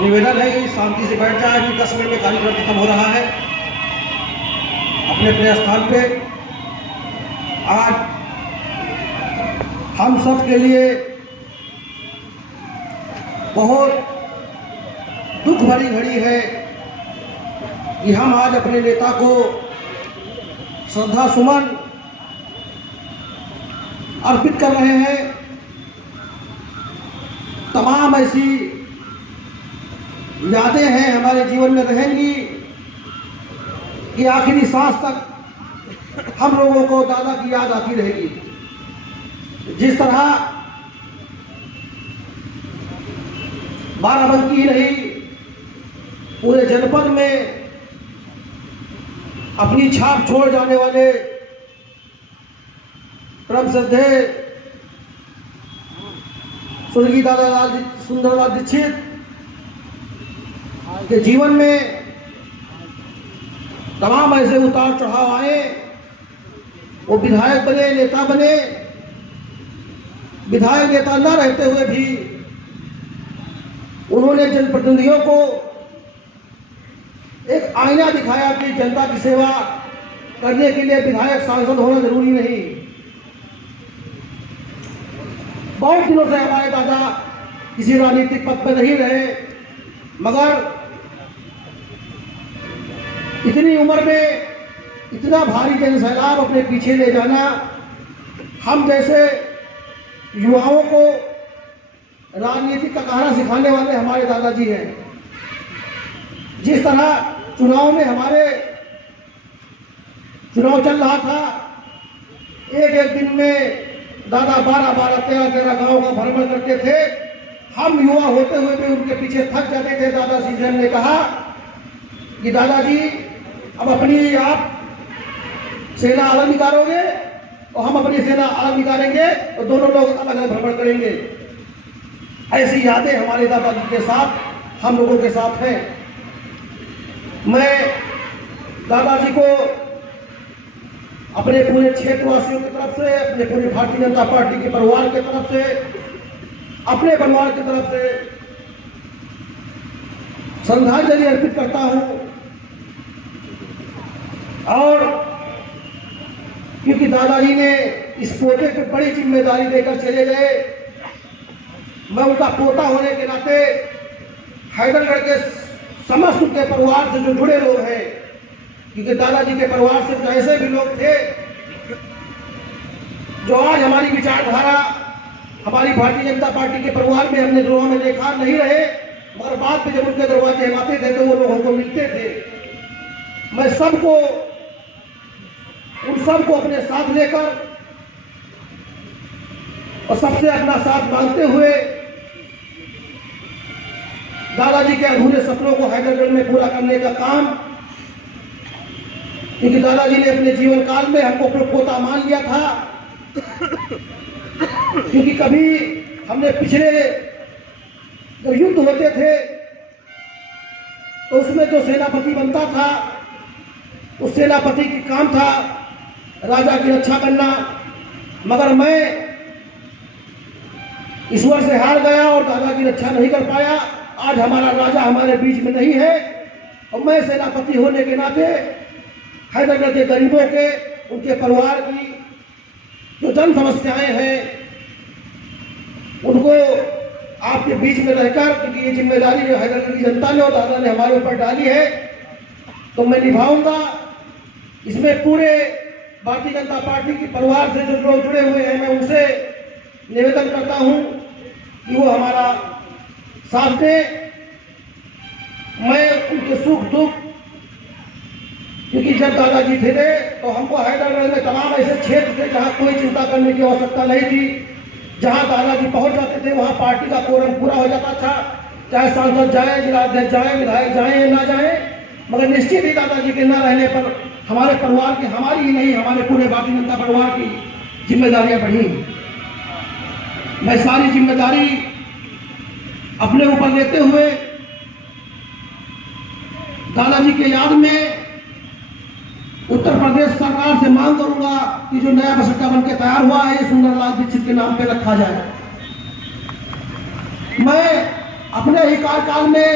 निवेदन है कि शांति से बैठ जाए कि 10 मिनट में कार्यक्रम खत्म हो रहा है। अपने अपने स्थान पे आज हम सब के लिए बहुत दुख भरी घड़ी है कि हम आज अपने नेता को श्रद्धा सुमन अर्पित कर रहे हैं। तमाम ऐसी यादें हैं हमारे जीवन में रहेंगी कि आखिरी सांस तक हम लोगों को दादा की याद आती रहेगी। जिस तरह बाराबंकी ही नहीं पूरे जनपद में अपनी छाप छोड़ जाने वाले परम श्रद्धेय स्वर्गीय दादा सुंदरलाल दीक्षित के जीवन में तमाम ऐसे उतार चढ़ाव आए। वो विधायक बने, नेता बने, विधायक नेता न रहते हुए भी उन्होंने जनप्रतिनिधियों को एक आईना दिखाया कि जनता की सेवा करने के लिए विधायक सांसद होना जरूरी नहीं। बहुत दिनों से हमारे दादा किसी राजनीतिक पद पर नहीं रहे, मगर इतनी उम्र में इतना भारी जनसैलाब अपने पीछे ले जाना, हम जैसे युवाओं को राजनीति का कहना सिखाने वाले हमारे दादाजी हैं। जिस तरह चुनाव में हमारे चुनाव चल रहा था, एक एक दिन में दादा 12-12, 13-13 गाँव का भ्रमण करते थे। हम युवा होते हुए भी उनके पीछे थक जाते थे। दादा जी ने कहा कि दादाजी अब अपनी आप सेना अलग निकालोगे और हम अपनी सेना अलग निकालेंगे और दोनों लोग अलग अलग भ्रमण करेंगे। ऐसी यादें हमारे दादाजी के साथ हम लोगों के साथ हैं। मैं दादाजी को अपने पूरे क्षेत्रवासियों की तरफ से, अपने पूरी भारतीय जनता पार्टी के परिवार की तरफ से, अपने परिवार की तरफ से श्रद्धांजलि अर्पित करता हूं। और क्योंकि दादाजी ने इस पोते पे बड़ी जिम्मेदारी देकर चले गए, मैं उनका पोता होने के नाते हैदरगढ़ के समस्त के परिवार से जो जुड़े लोग हैं, क्योंकि दादाजी के परिवार से ऐसे भी लोग थे जो आज हमारी विचारधारा, हमारी भारतीय जनता पार्टी के परिवार में हमने जो हमें देखा नहीं रहे, मगर बाद में जब उनके दरवाजे हम आते थे तो वो लोग हमको मिलते थे। मैं सबको, उन सबको अपने साथ लेकर और सबसे अपना साथ मांगते हुए दादाजी के अधूरे सपनों को हैदरगढ़ में पूरा करने का काम, क्योंकि दादाजी ने अपने जीवन काल में हमको पोता मान लिया था। क्योंकि कभी हमने पिछले जब युद्ध होते थे तो उसमें जो सेनापति बनता था, उस सेनापति की काम था राजा की रक्षा करना, मगर मैं ईश्वर से हार गया और दादा की रक्षा नहीं कर पाया। आज हमारा राजा हमारे बीच में नहीं है और मैं सेनापति होने के नाते हैदरगढ़ के गरीबों के, उनके परिवार की जो जन समस्याएं हैं उनको आपके बीच में रहकर, क्योंकि ये जिम्मेदारी जो हैदरगढ़ की जनता ने और दादा ने हमारे ऊपर डाली है, तो मैं निभाऊंगा। इसमें पूरे भारतीय जनता पार्टी के परिवार से जो लोग जुड़े हुए हैं, मैं उनसे निवेदन करता हूं कि वो हमारा साथ दें। मैं उनके सुख दुख, क्योंकि जब दादाजी थे तो हमको हैदरगढ़ में तमाम ऐसे क्षेत्र थे जहां कोई चिंता करने की आवश्यकता नहीं थी। जहां दादाजी पहुंच जाते थे वहां पार्टी का कोरम पूरा हो जाता था, चाहे सांसद जाए, जिलाध्यक्ष जाए, विधायक जाए या ना जाए। मगर निश्चित ही दादाजी के न रहने पर हमारे परिवार की, हमारी ही नहीं हमारे पूरे भारतीय जनता परिवार की जिम्मेदारियां बढ़ी। मैं सारी जिम्मेदारी अपने ऊपर लेते हुए दादाजी के याद में उत्तर प्रदेश सरकार से मांग करूंगा कि जो नया बस अड्डा बन के तैयार हुआ है, सुंदरलाल दीक्षित के नाम पे रखा जाए। मैं अपने ही कार्यकाल में